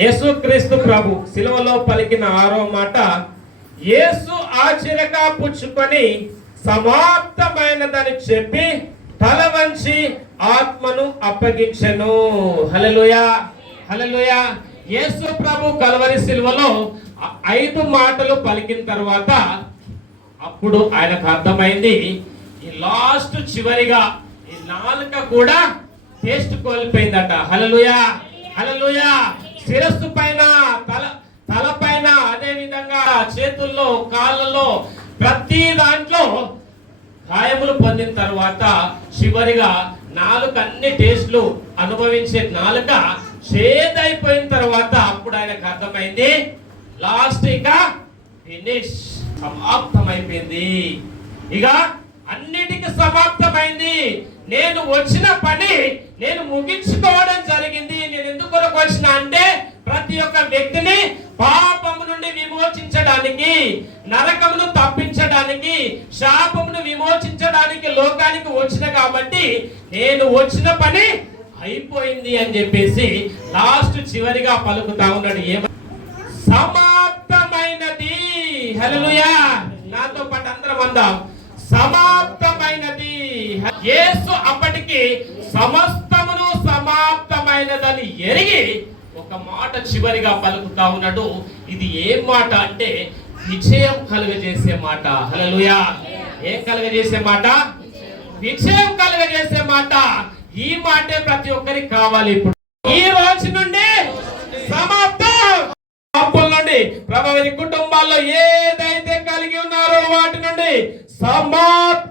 యేసుక్రీస్తు ప్రభు సిలువలో పలికిన ఆరో మాట యేసు ఆశ్చర్యగా పుచ్చుకొని సమాప్తమైనదని చెప్పి తల వంచి ఆత్మను అప్పగించెను. హలలుయా హలలుయా యేసు ప్రభు కలవరి సిలువలో ఐదు మాటలు పలికిన తర్వాత అప్పుడు ఆయనకు అర్థమైంది ఈ లాస్ట్ చివరిగా ఈ నాలుక కూడా టేస్ట్ కోల్పోయిందట. హలలుయా హలలుయా శిరస్సు పైన తల తల పైన అదే విధంగా చేతుల్లో కాళ్ళలో ప్రతి దాంట్లో గాయములు పొందిన తర్వాత చివరిగా నాలుక అన్ని టేస్ట్లు అనుభవించే నాలుక చేదైపోయిన తర్వాత అప్పుడు ఆయనకు అర్థమైంది లాస్ట్ ఇక ఫినిష్ సమాప్తమైపోయింది. ఇక అన్నిటికీ సమాప్తమైంది. నేను వచ్చిన పని నేను ముగించుకోవడం జరిగింది. నేను ఎందుకు వచ్చిన అంటే ప్రతి ఒక్క వ్యక్తిని పాపము నుండి విమోచించడానికి నరకమును తప్పించడానికి శాపమును విమోచించడానికి లోకానికి వచ్చిన కాబట్టి నేను వచ్చిన పని అయిపోయింది అని చెప్పేసి లాస్ట్ చివరిగా పలుకుతా ఉన్నాడు. ఏమ సమాప్తమైనది. హల్లెలూయా. నాతో పాటు అందరం అందాం. సమాప్తమైనది. యేసు అప్పటికి సమస్తమును సమాప్తమైనదని ఎరిగి ఒక మాట చివరిగా పలుకుతా ఉన్నాడు. ఇది ఏం మాట అంటే విజయం కలుగజేసే మాట. హలలుయా ఏం కలుగజేసే మాట? విజయం కలుగజేసే మాట. ఈ మాటే ప్రతి ఒక్కరికి కావాలి ఇప్పుడు. ఈ రోజు నుండి సమాప్తం. అప్పుల నుండి ప్రభావి కుటుంబాల్లో ఏదైతే కలిగి ఉన్నారో వాటి నుండి సమాప్తమగును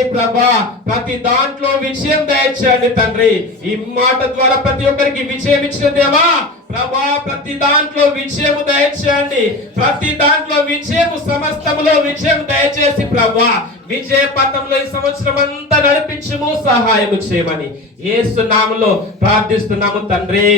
తండ్రి ప్రభా ప్రతి దాంట్లో విజయం దయచేయండి తండ్రి. ఈ మాట ద్వారా ప్రతి ఒక్కరికి విజయం ఇచ్చిన దేవా ప్రభా ప్రతి దాంట్లో విజయం దయచేయండి. ప్రతి దాంట్లో విజయం సమస్తములో విజయం దయచేసి ప్రభా విజయ పథంలో ఈ సంవత్సరం అంతా నడిపించము సహాయము చేయమని. ఏసునాములో ప్రార్థిస్తున్నాము తండ్రి.